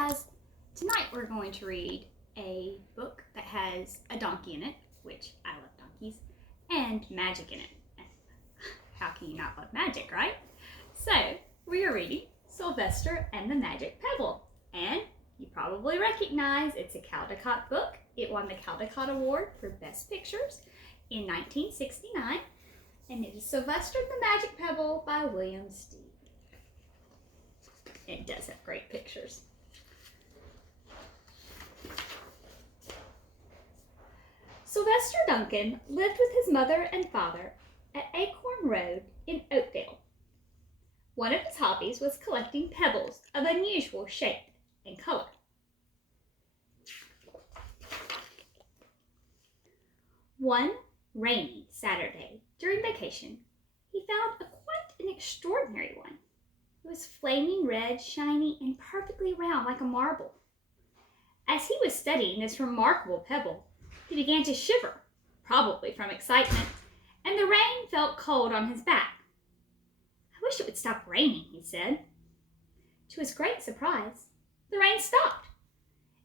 guys, tonight we're going to read a book that has a donkey in it, which I love donkeys, and magic in it. How can you not love magic, right? So, we are reading Sylvester and the Magic Pebble, and you probably recognize it's a Caldecott book. It won the Caldecott Award for Best Pictures in 1969, and it is Sylvester and the Magic Pebble by William Steig. It does have great pictures. Sylvester Duncan lived with his mother and father at Acorn Road in Oakdale. One of his hobbies was collecting pebbles of unusual shape and color. One rainy Saturday during vacation, he found quite an extraordinary one. It was flaming red, shiny, and perfectly round like a marble. As he was studying this remarkable pebble, he began to shiver, probably from excitement, and the rain felt cold on his back. "I wish it would stop raining," he said. To his great surprise, the rain stopped.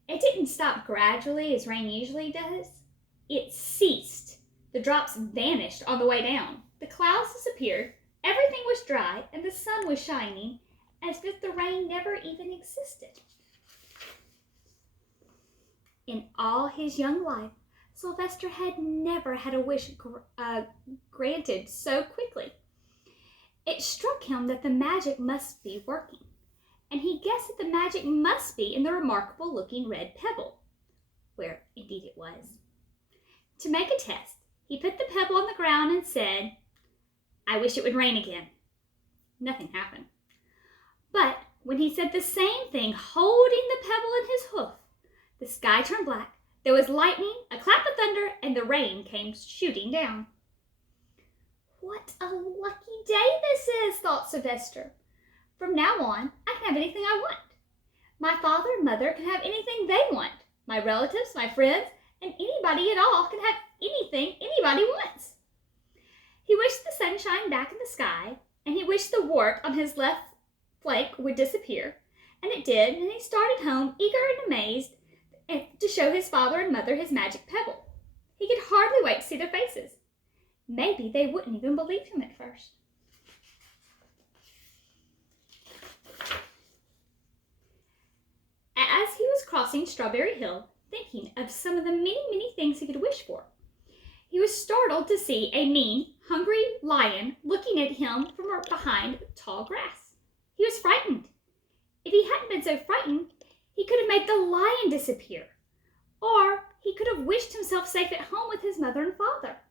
It didn't stop gradually as rain usually does. It ceased. The drops vanished on the way down. The clouds disappeared. Everything was dry, and the sun was shining as if the rain never even existed. In all his young life, Sylvester had never had a wish granted so quickly. It struck him that the magic must be working, and he guessed that the magic must be in the remarkable-looking red pebble, where indeed it was. To make a test, he put the pebble on the ground and said, "I wish it would rain again." Nothing happened. But when he said the same thing, holding the pebble in his hoof, the sky turned black, there was lightning, a clap of thunder, and the rain came shooting down. "What a lucky day this is," thought Sylvester. "From now on, I can have anything I want. My father and mother can have anything they want. My relatives, my friends, and anybody at all can have anything anybody wants." He wished the sunshine back in the sky, and he wished the wart on his left flank would disappear, and it did, and he started home eager and amazed to show his father and mother his magic pebble. He could hardly wait to see their faces. Maybe they wouldn't even believe him at first. As he was crossing Strawberry Hill, thinking of some of the many things he could wish for, he was startled to see a mean, hungry lion looking at him from behind tall grass. He was frightened. If he hadn't been so frightened, he could have made the lion disappear, or he could have wished himself safe at home with his mother and father.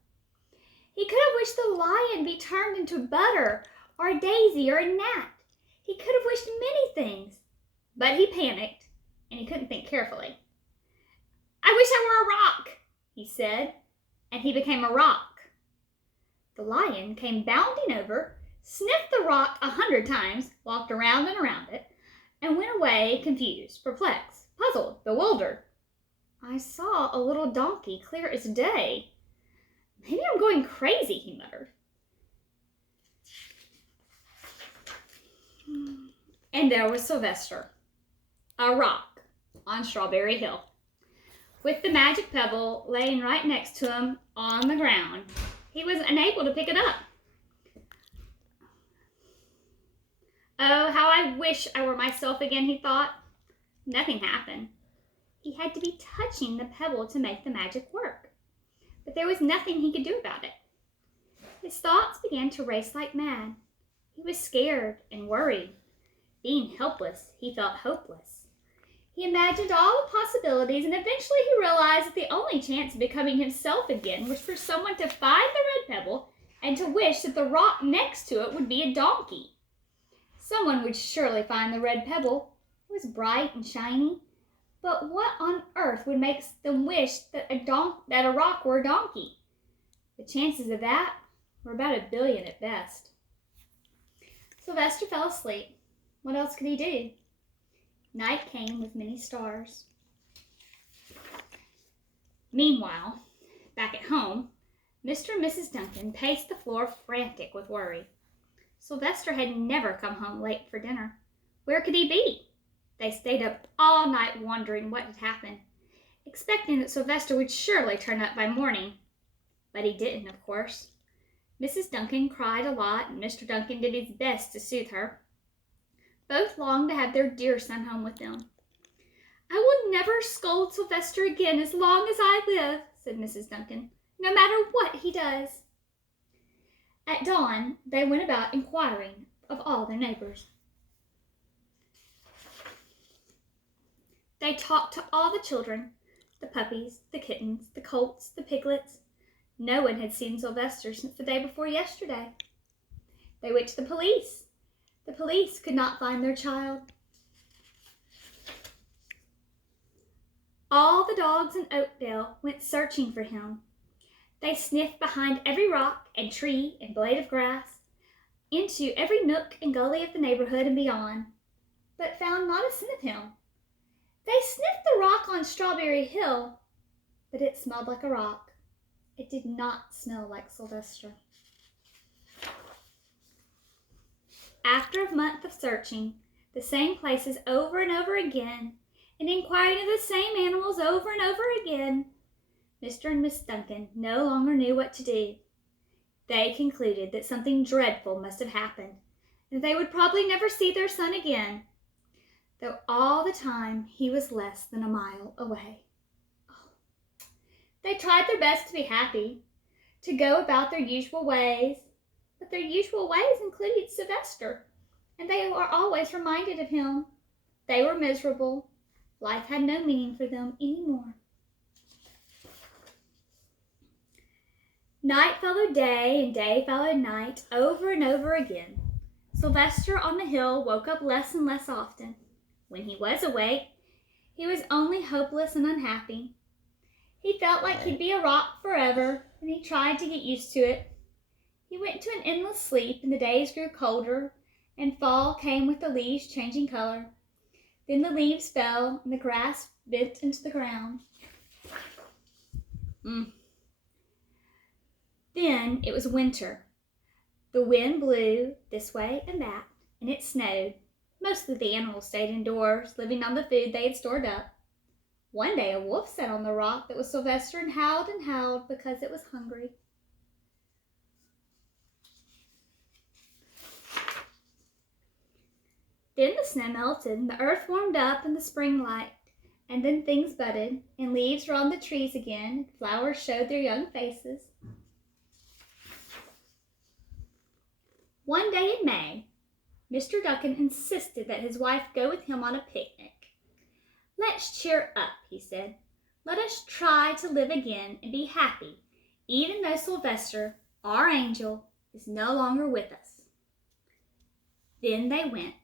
He could have wished the lion be turned into butter, or a daisy, or a gnat. He could have wished many things, but he panicked, and he couldn't think carefully. "I wish I were a rock," he said, and he became a rock. The lion came bounding over, sniffed the rock 100 times, walked around and around it, and went away confused, perplexed, puzzled, bewildered. "I saw a little donkey clear as day. Maybe I'm going crazy," he muttered. And there was Sylvester, a rock on Strawberry Hill, with the magic pebble laying right next to him on the ground. He was unable to pick it up. "Oh, how I wish I were myself again," he thought. Nothing happened. He had to be touching the pebble to make the magic work, but there was nothing he could do about it. His thoughts began to race like mad. He was scared and worried. Being helpless, he felt hopeless. He imagined all the possibilities, and eventually he realized that the only chance of becoming himself again was for someone to find the red pebble and to wish that the rock next to it would be a donkey. Someone would surely find the red pebble. It was bright and shiny. But what on earth would make them wish that a rock were a donkey? The chances of that were about 1 billion at best. Sylvester fell asleep. What else could he do? Night came with many stars. Meanwhile, back at home, Mr. and Mrs. Duncan paced the floor frantic with worry. Sylvester had never come home late for dinner. Where could he be? They stayed up all night wondering what had happened, expecting that Sylvester would surely turn up by morning. But he didn't, of course. Mrs. Duncan cried a lot, and Mr. Duncan did his best to soothe her. Both longed to have their dear son home with them. "I will never scold Sylvester again as long as I live," said Mrs. Duncan, "no matter what he does." At dawn, they went about inquiring of all their neighbors. They talked to all the children, the puppies, the kittens, the colts, the piglets. No one had seen Sylvester since the day before yesterday. They went to the police. The police could not find their child. All the dogs in Oakdale went searching for him. They sniffed behind every rock and tree and blade of grass, into every nook and gully of the neighborhood and beyond, but found not a sign of him. They sniffed the rock on Strawberry Hill, but it smelled like a rock. It did not smell like Sylvester. After a month of searching the same places over and over again, and inquiring of the same animals over and over again, Mr. and Miss Duncan no longer knew what to do. They concluded that something dreadful must have happened, and they would probably never see their son again, though all the time he was less than a mile away. They tried their best to be happy, to go about their usual ways, but their usual ways included Sylvester, and they were always reminded of him. They were miserable. Life had no meaning for them anymore. Night followed day, and day followed night, over and over again. Sylvester on the hill woke up less and less often. When he was awake, he was only hopeless and unhappy. He felt like he'd be a rock forever, and he tried to get used to it. He went to an endless sleep, and the days grew colder, and fall came with the leaves changing color. Then the leaves fell, and the grass bent into the ground. Then it was winter. The wind blew this way and that, and it snowed. Most of the animals stayed indoors, living on the food they had stored up. One day a wolf sat on the rock that was Sylvester and howled because it was hungry. Then the snow melted, and the earth warmed up in the spring light, and then things budded, and leaves were on the trees again, and flowers showed their young faces. One day in May, Mr. Duncan insisted that his wife go with him on a picnic. "Let's cheer up," he said. "Let us try to live again and be happy, even though Sylvester, our angel, is no longer with us." Then they went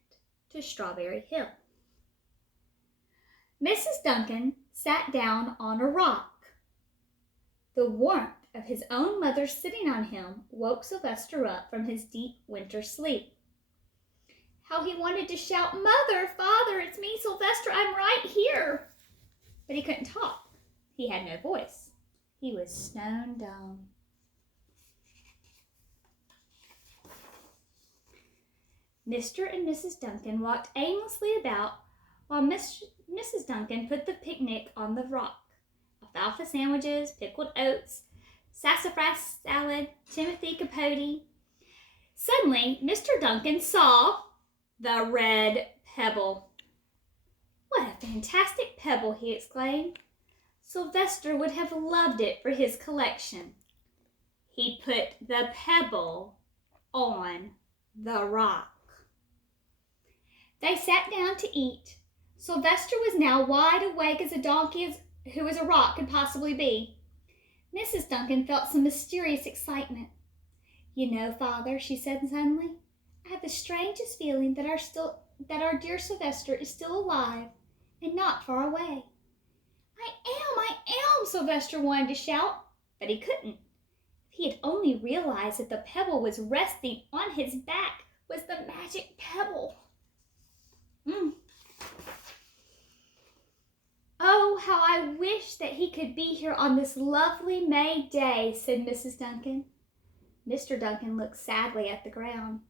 to Strawberry Hill. Mrs. Duncan sat down on a rock. The warmth of his own mother sitting on him woke Sylvester up from his deep winter sleep. How he wanted to shout, "Mother, Father, it's me, Sylvester, I'm right here." But he couldn't talk. He had no voice. He was stone dumb. Mr. and Mrs. Duncan walked aimlessly about while Mrs. Duncan put the picnic on the rock. Alfalfa sandwiches, pickled oats, sassafras salad, Timothy capote. Suddenly, Mr. Duncan saw the red pebble. "What a fantastic pebble!" he exclaimed. "Sylvester would have loved it for his collection." He put the pebble on the rock. They sat down to eat. Sylvester was now wide awake as a donkey who as a rock could possibly be. Mrs. Duncan felt some mysterious excitement. "You know, Father," she said suddenly, "I have the strangest feeling that our dear Sylvester is still alive and not far away." I am, Sylvester wanted to shout, but he couldn't. If he had only realized that the pebble was resting on his back was the magic pebble. "Oh, how I wish that he could be here on this lovely May day," said Mrs. Duncan. Mr. Duncan looked sadly at the ground.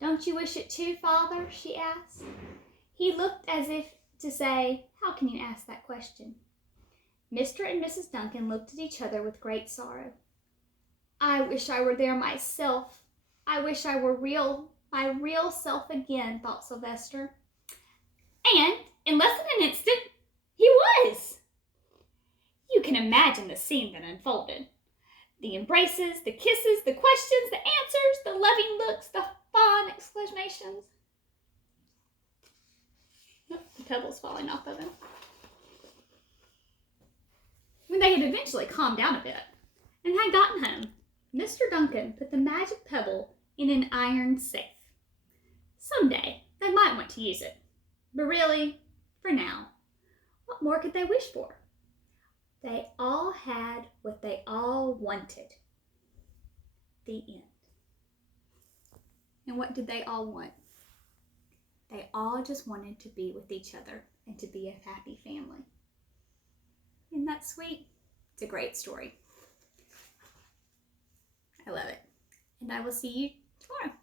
"Don't you wish it too, Father?" she asked. He looked as if to say, "How can you ask that question?" Mr. and Mrs. Duncan looked at each other with great sorrow. "I wish I were there myself. I wish I were my real self again," thought Sylvester. And in less than an instant, he was. You can imagine the scene that unfolded. The embraces, the kisses, the questions, the answers, the loving looks, the fond exclamations. The pebble's falling off of him. When they had eventually calmed down a bit and had gotten home, Mr. Duncan put the magic pebble in an iron safe. Someday they might want to use it, but really, for now, what more could they wish for? They all had what they all wanted. The end. And what did they all want? They all just wanted to be with each other and to be a happy family. Isn't that sweet? It's a great story. I love it. And I will see you tomorrow.